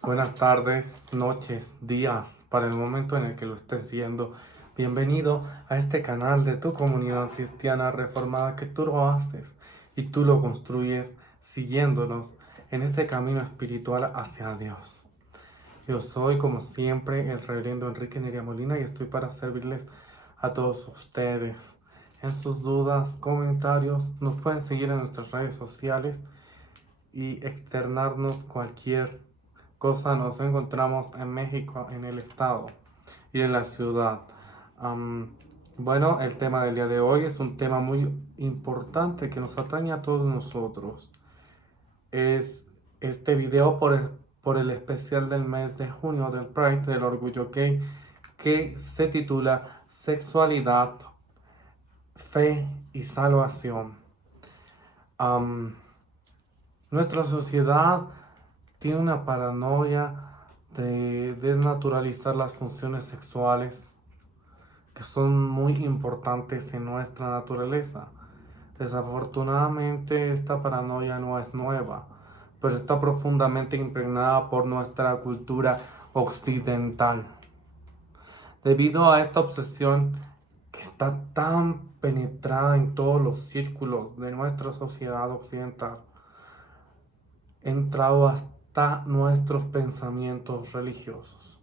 Buenas tardes, noches, días, para el momento en el que lo estés viendo. Bienvenido a este canal de tu comunidad cristiana reformada que tú lo haces y tú lo construyes siguiéndonos en este camino espiritual hacia Dios. Yo soy, como siempre, el reverendo Enrique Neria Molina y estoy para servirles a todos ustedes. En sus dudas, comentarios, nos pueden seguir en nuestras redes sociales y externarnos cualquier cosa. Nos encontramos en México, en el estado y en la ciudad. Am, bueno, el tema del día de hoy es un tema muy importante que nos atañe a todos nosotros. Es este video por el especial del mes de junio del Pride del Orgullo Gay, que se titula Sexualidad, Fe y Salvación. Am, Nuestra sociedad tiene una paranoia de desnaturalizar las funciones sexuales que son muy importantes en nuestra naturaleza. Desafortunadamente esta paranoia no es nueva, pero está profundamente impregnada por nuestra cultura occidental. Debido a esta obsesión que está tan penetrada en todos los círculos de nuestra sociedad occidental, entrado hasta nuestros pensamientos religiosos.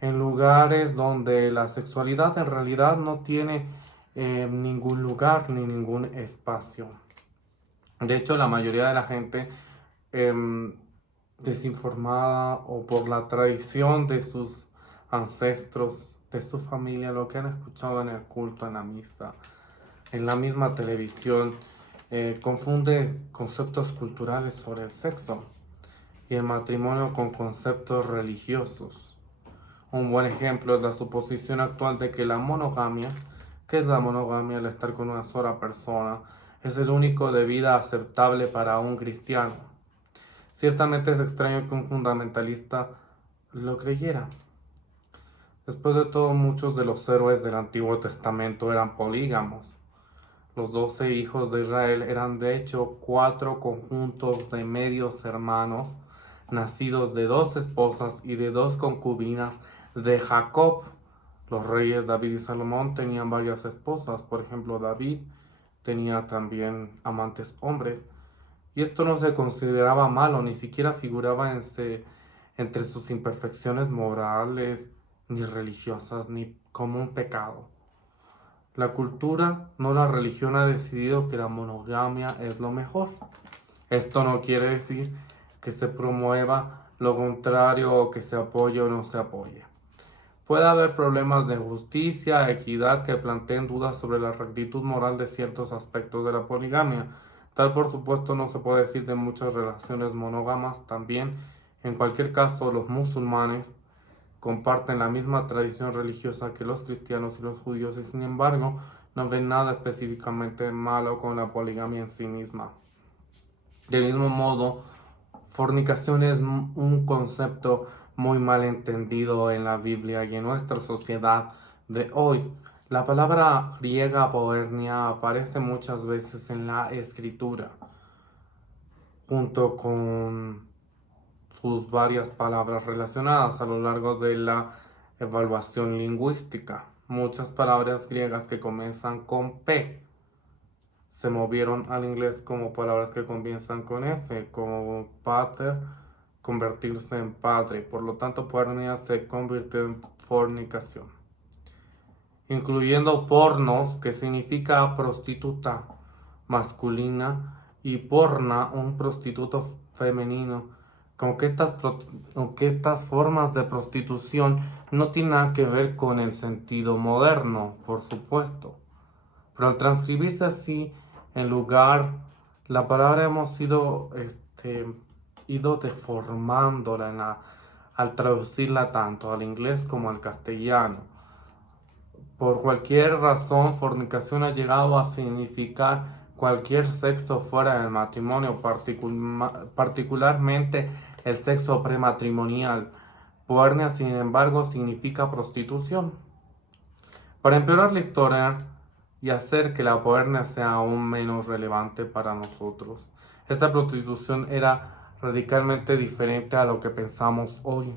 En lugares donde la sexualidad en realidad no tiene ningún lugar ni ningún espacio. De hecho, la mayoría de la gente desinformada o por la tradición de sus ancestros, de su familia, lo que han escuchado en el culto, en la misa, en la misma televisión, confunde conceptos culturales sobre el sexo y el matrimonio con conceptos religiosos. Un buen ejemplo es la suposición actual de que la monogamia, ¿qué es la monogamia? El estar con una sola persona, es el único de vida aceptable para un cristiano. Ciertamente es extraño que un fundamentalista lo creyera. Después de todo, muchos de los héroes del Antiguo Testamento eran polígamos. Los 12 hijos de Israel eran de hecho 4 conjuntos de medios hermanos, nacidos de 2 esposas y de 2 concubinas de Jacob. Los reyes David y Salomón tenían varias esposas. Por ejemplo, David tenía también amantes hombres. Y esto no se consideraba malo, ni siquiera figuraba entre sus imperfecciones morales, ni religiosas, ni como un pecado. La cultura, no la religión, ha decidido que la monogamia es lo mejor. Esto no quiere decir que se promueva lo contrario o que se apoye o no se apoye. Puede haber problemas de justicia, equidad que planteen dudas sobre la rectitud moral de ciertos aspectos de la poligamia. Tal, por supuesto, no se puede decir de muchas relaciones monógamas. También, en cualquier caso, los musulmanes comparten la misma tradición religiosa que los cristianos y los judíos y sin embargo no ven nada específicamente malo con la poligamia en sí misma. Del mismo modo, fornicación es un concepto muy mal entendido en la Biblia y en nuestra sociedad de hoy. La palabra griega poernia aparece muchas veces en la escritura, junto con sus varias palabras relacionadas a lo largo de la evaluación lingüística. Muchas palabras griegas que comienzan con P se movieron al inglés como palabras que comienzan con F, como pater, convertirse en padre. Por lo tanto, pornia se convirtió en fornicación. Incluyendo pornos, que significa prostituta masculina, y porna, un prostituto femenino. Aunque estas formas de prostitución no tienen nada que ver con el sentido moderno, por supuesto. Pero al transcribirse así, en lugar, la palabra hemos ido deformándola al traducirla tanto al inglés como al castellano. Por cualquier razón, fornicación ha llegado a significar cualquier sexo fuera del matrimonio, particularmente el sexo prematrimonial. Puernia, sin embargo, significa prostitución. Para empeorar la historia y hacer que la puernia sea aún menos relevante para nosotros, esta prostitución era radicalmente diferente a lo que pensamos hoy.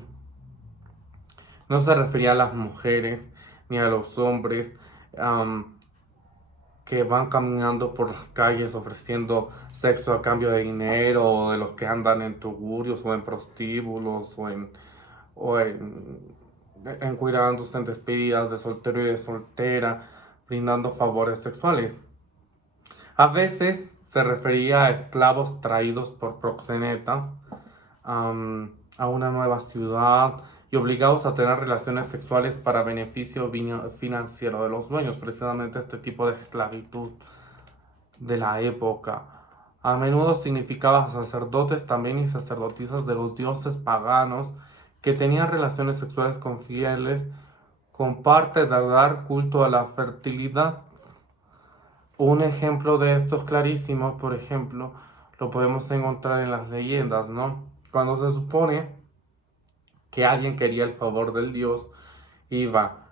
No se refería a las mujeres ni a los hombres que van caminando por las calles ofreciendo sexo a cambio de dinero, o de los que andan en tugurios o en prostíbulos o en cuidándose en despedidas de soltero y de soltera, brindando favores sexuales. A veces se refería a esclavos traídos por proxenetas a una nueva ciudad y obligados a tener relaciones sexuales para beneficio financiero de los dueños, precisamente este tipo de esclavitud de la época. A menudo significaba sacerdotes también y sacerdotisas de los dioses paganos que tenían relaciones sexuales con fieles con parte de dar culto a la fertilidad. Un ejemplo de estos clarísimos, por ejemplo, lo podemos encontrar en las leyendas, ¿no? Cuando se supone que alguien quería el favor del dios, iba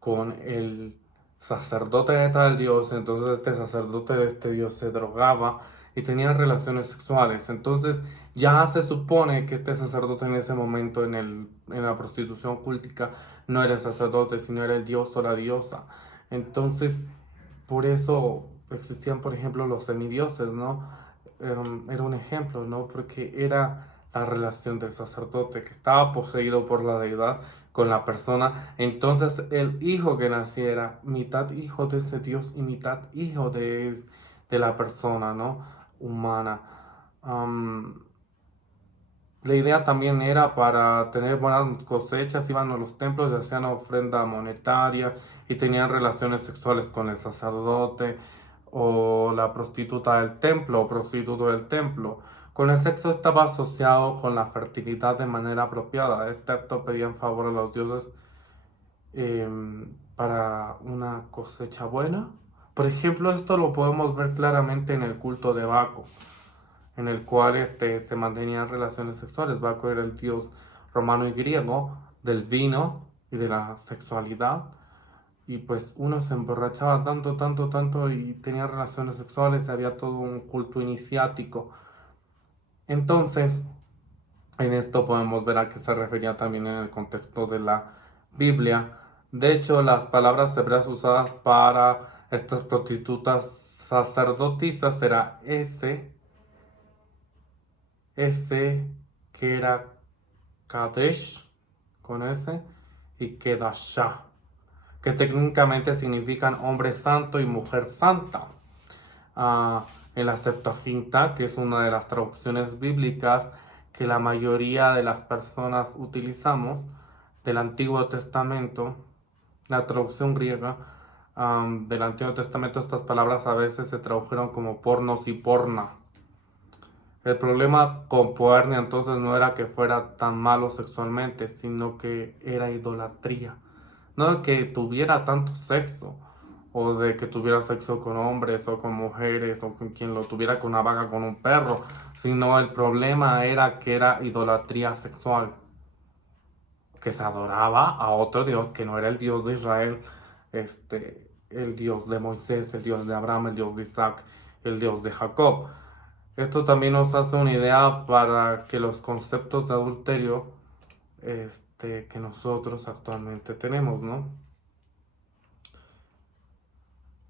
con el sacerdote de tal dios, entonces este sacerdote de este dios se drogaba y tenía relaciones sexuales. Entonces ya se supone que este sacerdote en ese momento en la prostitución cultica no era el sacerdote, sino era el dios o la diosa. Entonces, por eso existían, por ejemplo, los semidioses, ¿no? Era un ejemplo, ¿no? Porque era la relación del sacerdote que estaba poseído por la deidad con la persona. Entonces el hijo que naciera, mitad hijo de ese Dios y mitad hijo de la persona, ¿no? Humana. La idea también era para tener buenas cosechas, iban a los templos y hacían ofrenda monetaria y tenían relaciones sexuales con el sacerdote o la prostituta del templo o prostituto del templo. Con el sexo estaba asociado con la fertilidad de manera apropiada. Este acto pedía en favor a los dioses para una cosecha buena. Por ejemplo, esto lo podemos ver claramente en el culto de Baco, en el cual se mantenían relaciones sexuales. Baco era el dios romano y griego del vino y de la sexualidad. Y pues uno se emborrachaba tanto, tanto, tanto y tenía relaciones sexuales, había todo un culto iniciático. Entonces, en esto podemos ver a qué se refería también en el contexto de la Biblia. De hecho, las palabras hebreas usadas para estas prostitutas sacerdotisas era ese que era Kadesh con S y Kedashah, que técnicamente significan hombre santo y mujer santa. En la Septuaginta, que es una de las traducciones bíblicas que la mayoría de las personas utilizamos del Antiguo Testamento, la traducción griega del Antiguo Testamento, estas palabras a veces se tradujeron como pornos y porna. El problema con Poernia entonces no era que fuera tan malo sexualmente, sino que era idolatría. No de que tuviera tanto sexo, o de que tuviera sexo con hombres o con mujeres, o con quien lo tuviera con una vaca, con un perro, sino el problema era que era idolatría sexual, que se adoraba a otro Dios que no era el Dios de Israel, el Dios de Moisés, el Dios de Abraham, el Dios de Isaac, el Dios de Jacob. Esto también nos hace una idea para que los conceptos de adulterio que nosotros actualmente tenemos, ¿no?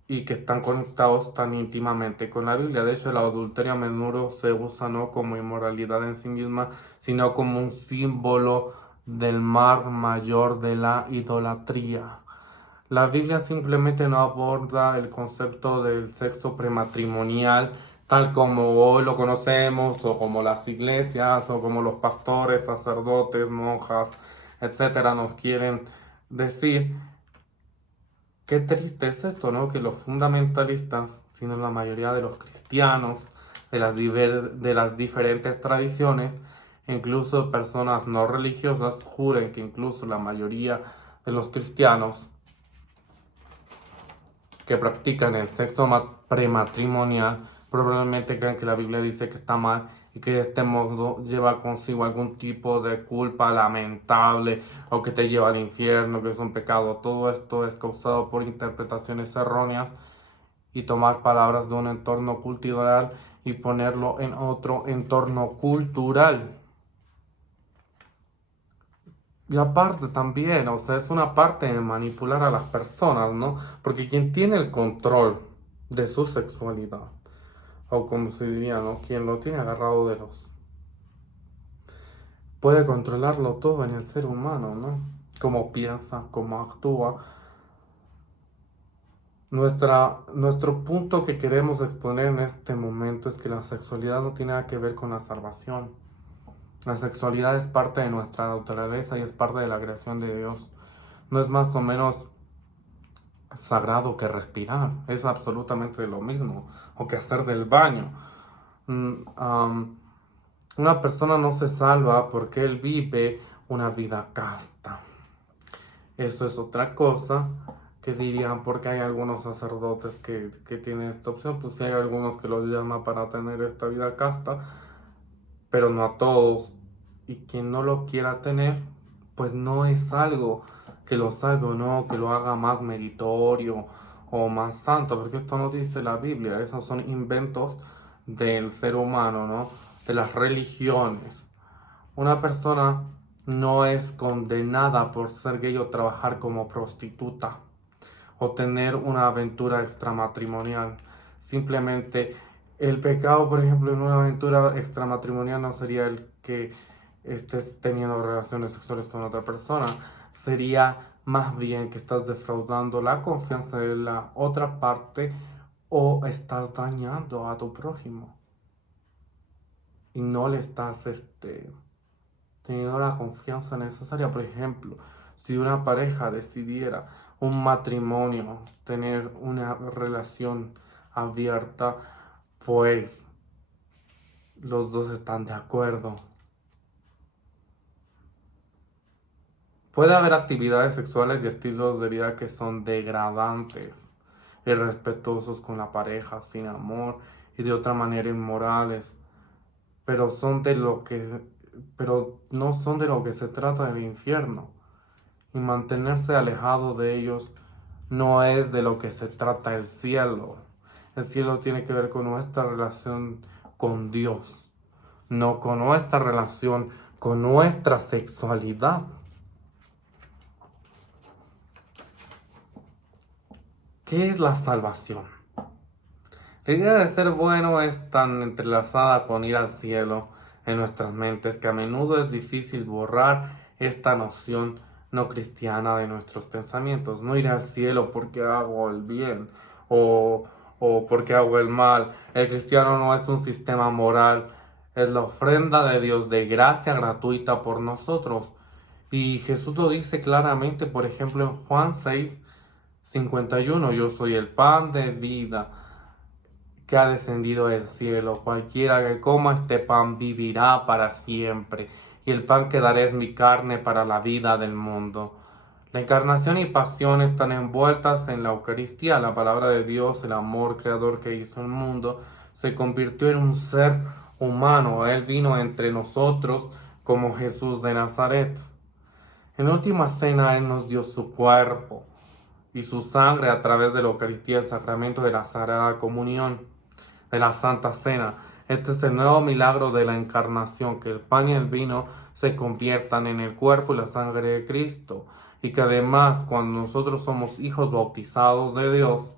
Y que están conectados tan íntimamente con la Biblia. De hecho, el adulterio a menudo se usa no como inmoralidad en sí misma, sino como un símbolo del mal mayor de la idolatría. La Biblia simplemente no aborda el concepto del sexo prematrimonial tal como hoy lo conocemos, o como las iglesias, o como los pastores, sacerdotes, monjas, etcétera, nos quieren decir. Qué triste es esto, ¿no? Que los fundamentalistas, sino la mayoría de los cristianos, de las diferentes tradiciones, incluso personas no religiosas, juren que incluso la mayoría de los cristianos que practican el sexo prematrimonial probablemente crean que la Biblia dice que está mal y que de este modo lleva consigo algún tipo de culpa lamentable o que te lleva al infierno, que es un pecado. Todo esto es causado por interpretaciones erróneas y tomar palabras de un entorno cultural y ponerlo en otro entorno cultural. Y aparte también, o sea, es una parte de manipular a las personas, ¿no? Porque quien tiene el control de su sexualidad, o como se diría, ¿no? Quien lo tiene agarrado de los... puede controlarlo todo en el ser humano, ¿no? Cómo piensa, cómo actúa. Nuestro punto que queremos exponer en este momento es que la sexualidad no tiene nada que ver con la salvación. La sexualidad es parte de nuestra naturaleza y es parte de la creación de Dios. No es más o menos sagrado que respirar, es absolutamente lo mismo, o que hacer del baño. Una persona no se salva porque él vive una vida casta. Eso es otra cosa que dirían, porque hay algunos sacerdotes que tienen esta opción, pues sí hay algunos que los llaman para tener esta vida casta, pero no a todos. Y quien no lo quiera tener, pues no es algo que lo salve o no, que lo haga más meritorio o más santo, porque esto no dice la Biblia, esos son inventos del ser humano, ¿no? De las religiones. Una persona no es condenada por ser gay o trabajar como prostituta o tener una aventura extramatrimonial. Simplemente el pecado, por ejemplo, en una aventura extramatrimonial no sería el que estés teniendo relaciones sexuales con otra persona, sería más bien que estás defraudando la confianza de la otra parte o estás dañando a tu prójimo y no le estás teniendo la confianza necesaria. Por ejemplo, si una pareja decidiera un matrimonio, tener una relación abierta, pues los dos están de acuerdo. Puede haber actividades sexuales y estilos de vida que son degradantes, irrespetuosos con la pareja, sin amor y de otra manera inmorales, pero pero no son de lo que se trata del infierno. Y mantenerse alejado de ellos no es de lo que se trata el cielo. El cielo tiene que ver con nuestra relación con Dios, no con nuestra relación con nuestra sexualidad. ¿Qué es la salvación? La idea de ser bueno es tan entrelazada con ir al cielo en nuestras mentes que a menudo es difícil borrar esta noción no cristiana de nuestros pensamientos. No ir al cielo porque hago el bien o, o porque hago el mal. El cristiano no es un sistema moral, es la ofrenda de Dios de gracia gratuita por nosotros. Y Jesús lo dice claramente, por ejemplo, en Juan 6:51, yo soy el pan de vida que ha descendido del cielo. Cualquiera que coma este pan vivirá para siempre, y el pan que daré es mi carne para la vida del mundo. La encarnación y pasión están envueltas en la Eucaristía. La palabra de Dios, el amor creador que hizo el mundo, se convirtió en un ser humano. Él vino entre nosotros como Jesús de Nazaret. En la última cena, Él nos dio su cuerpo y su sangre a través de la Eucaristía, el sacramento de la Sagrada Comunión, de la Santa Cena. Este es el nuevo milagro de la encarnación, que el pan y el vino se conviertan en el cuerpo y la sangre de Cristo. Y que además, cuando nosotros somos hijos bautizados de Dios,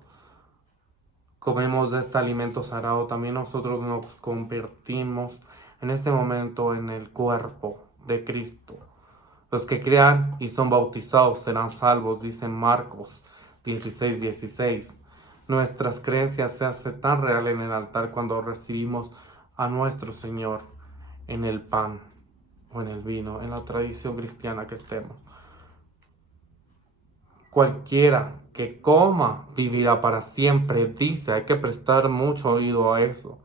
comemos de este alimento sagrado, también nosotros nos convertimos en este momento en el cuerpo de Cristo. Los que crean y son bautizados serán salvos, dice Marcos 16:16. Nuestras creencias se hacen tan real en el altar cuando recibimos a nuestro Señor en el pan o en el vino, en la tradición cristiana que estemos. Cualquiera que coma vivirá para siempre, dice, hay que prestar mucho oído a eso.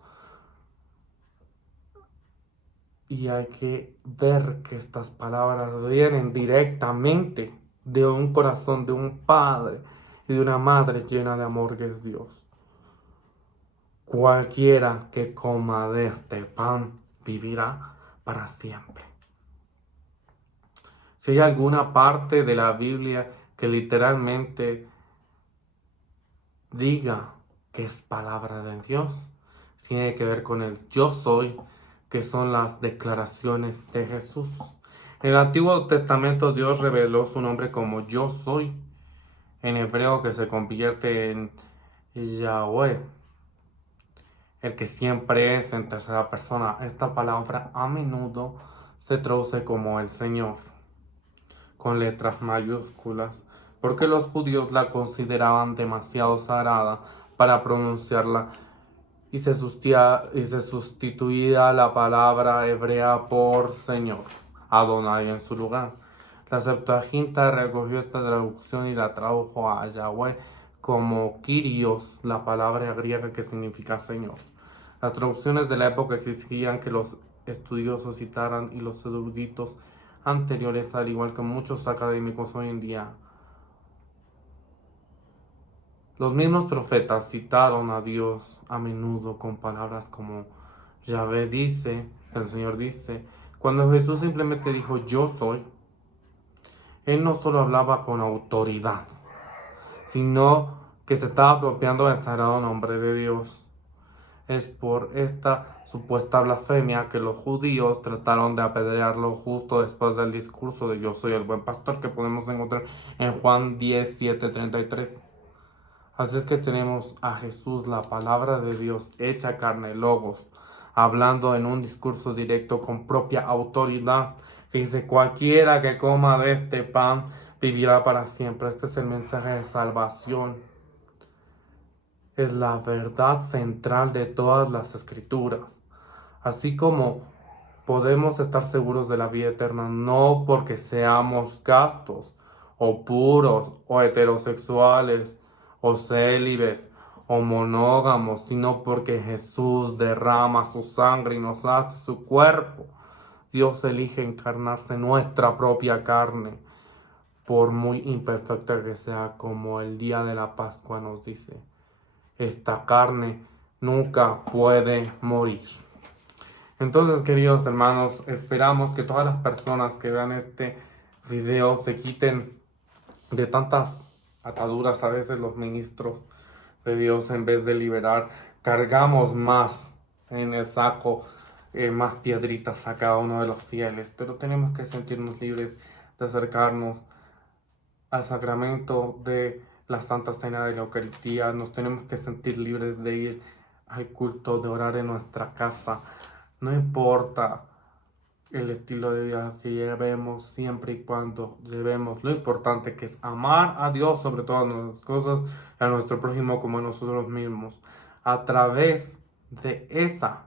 Y hay que ver que estas palabras vienen directamente de un corazón de un padre y de una madre llena de amor que es Dios. Cualquiera que coma de este pan vivirá para siempre. Si hay alguna parte de la Biblia que literalmente diga que es palabra de Dios, tiene que ver con el yo soy, que son las declaraciones de Jesús. En el Antiguo Testamento Dios reveló su nombre como yo soy, en hebreo que se convierte en Yahweh, el que siempre es en tercera persona. Esta palabra a menudo se traduce como el Señor, con letras mayúsculas, porque los judíos la consideraban demasiado sagrada para pronunciarla y se sustituía la palabra hebrea por Señor, Adonai en su lugar. La Septuaginta recogió esta traducción y la tradujo a Yahweh como Kyrios, la palabra griega que significa Señor. Las traducciones de la época exigían que los estudiosos citaran y los eruditos anteriores, al igual que muchos académicos hoy en día. Los mismos profetas citaron a Dios a menudo con palabras como Yahvé dice, el Señor dice. Cuando Jesús simplemente dijo yo soy, Él no solo hablaba con autoridad, sino que se estaba apropiando del sagrado nombre de Dios. Es por esta supuesta blasfemia que los judíos trataron de apedrearlo justo después del discurso de yo soy el buen pastor que podemos encontrar en Juan 10:7-33. Así es que tenemos a Jesús, la palabra de Dios hecha carne, logos, hablando en un discurso directo con propia autoridad, que dice, cualquiera que coma de este pan vivirá para siempre. Este es el mensaje de salvación. Es la verdad central de todas las escrituras. Así como podemos estar seguros de la vida eterna, no porque seamos castos, o puros, o heterosexuales, o célibes, o monógamos, sino porque Jesús derrama su sangre y nos hace su cuerpo. Dios elige encarnarse en nuestra propia carne, por muy imperfecta que sea, como el día de la Pascua nos dice. Esta carne nunca puede morir. Entonces, queridos hermanos, esperamos que todas las personas que vean este video se quiten de tantas ataduras. A veces los ministros de Dios, en vez de liberar, cargamos más en el saco, más piedritas a cada uno de los fieles. Pero tenemos que sentirnos libres de acercarnos al sacramento de la Santa Cena de la Eucaristía. Nos tenemos que sentir libres de ir al culto, de orar en nuestra casa. No importa el estilo de vida que llevemos, siempre y cuando llevemos lo importante que es amar a Dios sobre todas las cosas, a nuestro prójimo como a nosotros mismos. A través de esa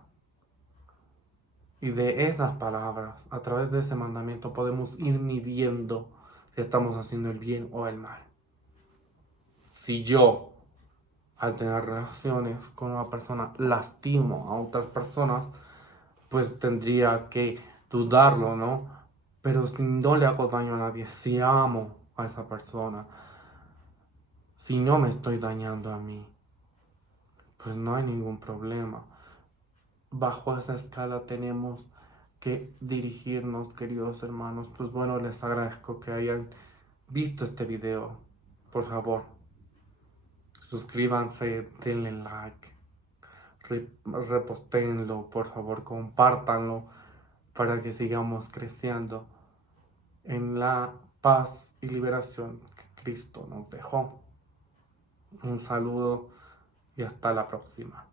y de esas palabras, a través de ese mandamiento, podemos ir midiendo si estamos haciendo el bien o el mal. Si yo, al tener relaciones con una persona, lastimo a otras personas, pues tendría que dudarlo, ¿no? Pero si no le hago daño a nadie, si amo a esa persona, si no me estoy dañando a mí, pues no hay ningún problema. Bajo esa escala tenemos que dirigirnos, queridos hermanos. Pues bueno, les agradezco que hayan visto este video. Por favor, suscríbanse, denle like, repostéenlo, por favor, compártanlo para que sigamos creciendo en la paz y liberación que Cristo nos dejó. Un saludo y hasta la próxima.